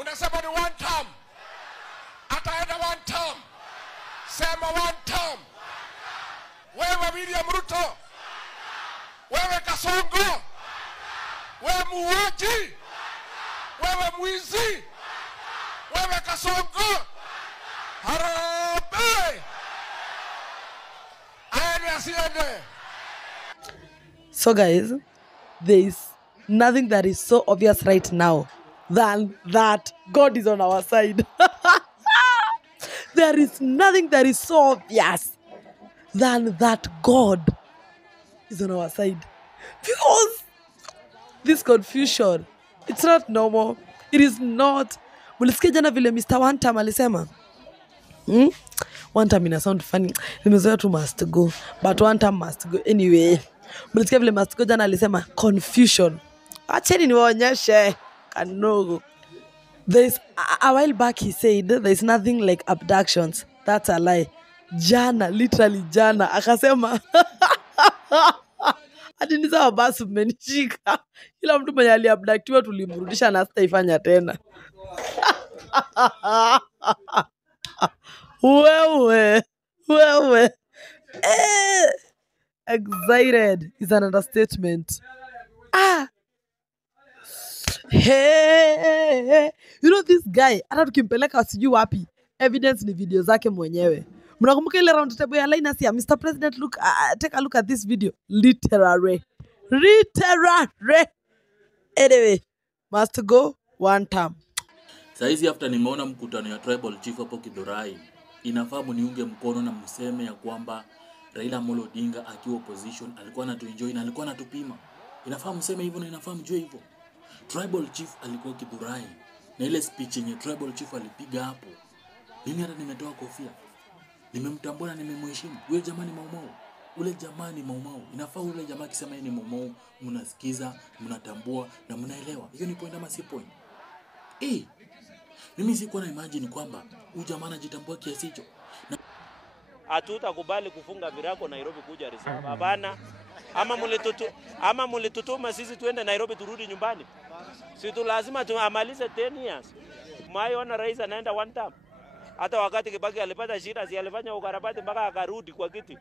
Mnasema ni one term. Ataenda one term. Sema one term. Wewe William Ruto. Wewe Kasongo. Wewe muuaji. Wewe mwizi. Wewe Kasongo. Harambee. So guys, there is nothing that is so obvious right now than that God is on our side. There is nothing that is so obvious than that God is on our side. Because this confusion, it's not normal. It is not. Mulisikia jana vile Mr. One Time alisema? One time ina sound funny. Nimezoea tu must go. But one time must go. Anyway. Mulisikia vile must go jana alisema confusion. Acheni niwaonyeshe. Kanogo. There's a while back he said there's nothing like abductions. That's a lie. Jana, literally jana. Akasema. Ati ni sawa basi mmenishika. Kila mtu mwenye aliabductiwa tulimrudisha na sitaifanya tena. Wewe. Excited is an understatement. Hey. You know this guy, hata tukimpeleka sijui wapi, evidence ni video zake mwenyewe. Mnakumbuka ile round table ya Linus ya Mr. President, look, take a look at this video. Literary. Anyway, must go one time. Saizi after nimeona mkutano ya tribal chief hapo Kidhurai, inafaa niunge mkono na mseme ya kwamba Raila Amolo Odinga akiwa opposition alikuwa anatuenjoy na alikuwa anatupima. Inafaa mseme hivyo na inafaa mjue hivyo. Tribal chief alikuwa Kidhurai na ile speech yenye tribal chief alipiga hapo, mimi hata nimetoa kofia. Nimemtambua na nimemheshimu. Yule jamani Maumau. Ule jamani Maumau. Inafaa ule jamaa akisema yeye ni Maumau, mnasikiza, mnatambua na mnaelewa. Hiyo ni point ama si point? Mimi sikuwa na imagine kwamba huyu jamaa anajitambua kiasi hicho. Hatutakubali kufunga virako Nairobi kuja reserve. Hapana. Ama mulitutuma sisi tuende Nairobi turudi nyumbani. Si tu lazima tuamalize 10 years. Maiona rais anaenda one time. Hata wakati Kibaki alipata shida si alifanya ukarabati mpaka akarudi kwa kiti.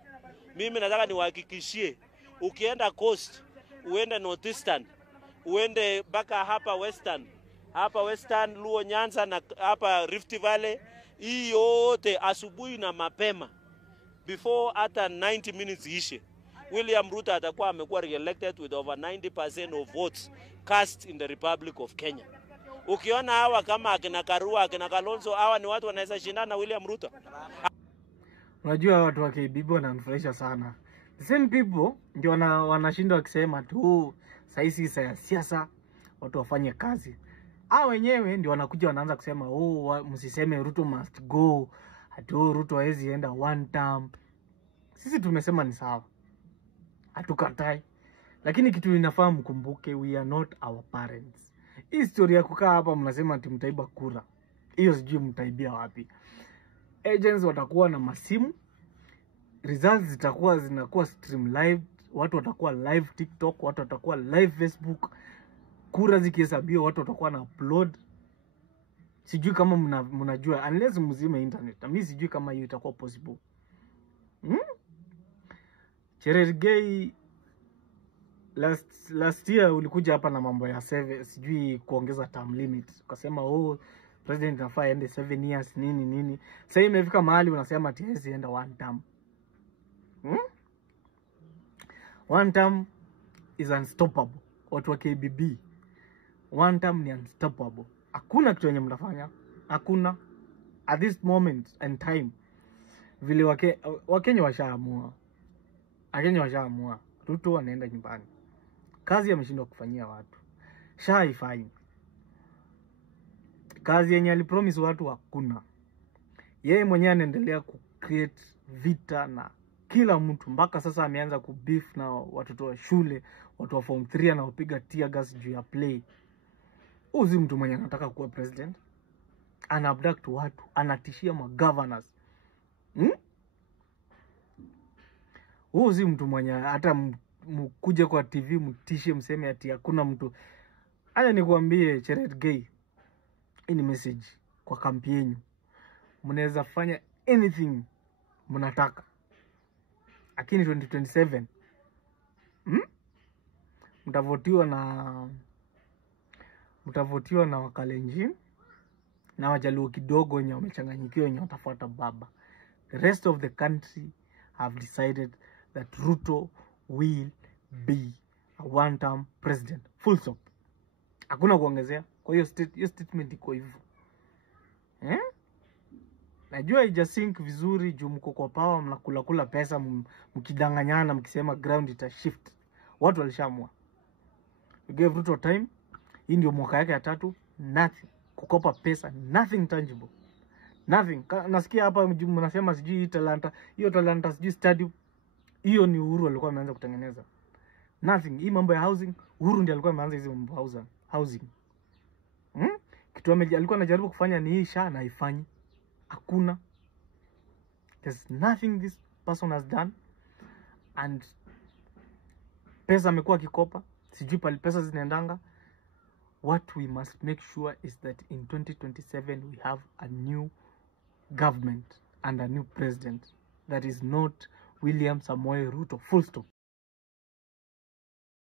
Mimi nataka niwahakikishie ukienda coast, uende northeastern, uende mpaka hapa western Luo Nyanza na hapa Rift Valley, hii yote asubuhi na mapema before hata 90 minutes ishe, William Ruto atakuwa amekuwa re-elected with over 90% of votes cast in the Republic of Kenya. Ukiona hawa kama akina Karua, akina Kalonzo, hawa ni watu wanaweza shindana na William Ruto. Unajua watu wa KBB wananifurahisha sana. The same people ndio wanashinda wakisema tu saisi ya siasa watu wafanye kazi. Hao wenyewe ndio wanakuja wanaanza kusema msiseme Ruto must go. Hatu Ruto hawezi enda one term. Sisi tumesema ni sawa. Hatukatai. Lakini kitu inafaa mkumbuke, we are not our parents. Hii story ya kukaa hapa mnasema ati mtaiba kura, hiyo sijui mtaibia wapi. Agents watakuwa na masimu, results zinakuwa stream live, watu watakuwa live TikTok, watu watakuwa live Facebook, kura zikihesabiwa watu watakuwa na upload. Sijui kama mnajua, unless mzime internet. Mimi sijui kama hiyo itakuwa possible. Cherargei last year ulikuja hapa na mambo ya 7, sijui kuongeza term limit. Ukasema president anafaa aende 7 years nini. Sasa imefika mahali unasema ati hawezi enda one term. One term is unstoppable. Watu wa KBB, one term ni unstoppable. Hakuna kitu yenye mnafanya. Hakuna. At this moment and time, vile Wakenya washaamua. Wakenya washaamua. Ruto anaenda nyumbani. Kazi ameshindwa kufanyia watu. Haifai. Kazi yenye alipromise watu hakuna. Yeye mwenyewe anaendelea kucreate vita na kila mtu. Mpaka sasa ameanza kubeef na watoto wa shule, watu wa form 3 anaopiga tear gas juu ya play. Uzi mtu mwenye anataka kuwa president. Ana-abduct watu, anatishia ma-governors. Uzi mtu mwenye hata mkuje kwa TV mtishe mseme ati hakuna mtu. Acha nikuambie Cherargei, hii ni message kwa kampi yenu, mnaweza fanya anything mnataka, lakini 2027 mtavotiwa na Wakalenjin na Wajaluo kidogo wenye wamechanganyikiwa wenye watafuata baba. The rest of the country have decided that Ruto will be a one-term president. Full stop. Hakuna kuongezea. Kwa hiyo statement iko hivyo. Najua haijasink vizuri juu mko kwa power, mnakula pesa, mkidanganyana, mkisema ground ita shift. Watu walishamua. You gave Ruto time. Hii ndio mwaka yake ya 3. Nothing. Kukopa pesa. Nothing tangible. Nothing. Nasikia hapa mnasema sijui Talanta sijui stadium. Hiyo ni Uhuru alikuwa ameanza kutengeneza. Nothing. Hii mambo ya housing, Uhuru ndiye alikuwa ameanza hizo mambo housing. Kitu alikuwa anajaribu kufanya ni hii SHA na haifanyi. Hakuna. There's nothing this person has done. And pesa amekuwa akikopa, sijui pale pesa zinaendanga. What we must make sure is that in 2027 we have a new government and a new president that is not William Samoei Ruto. Full stop.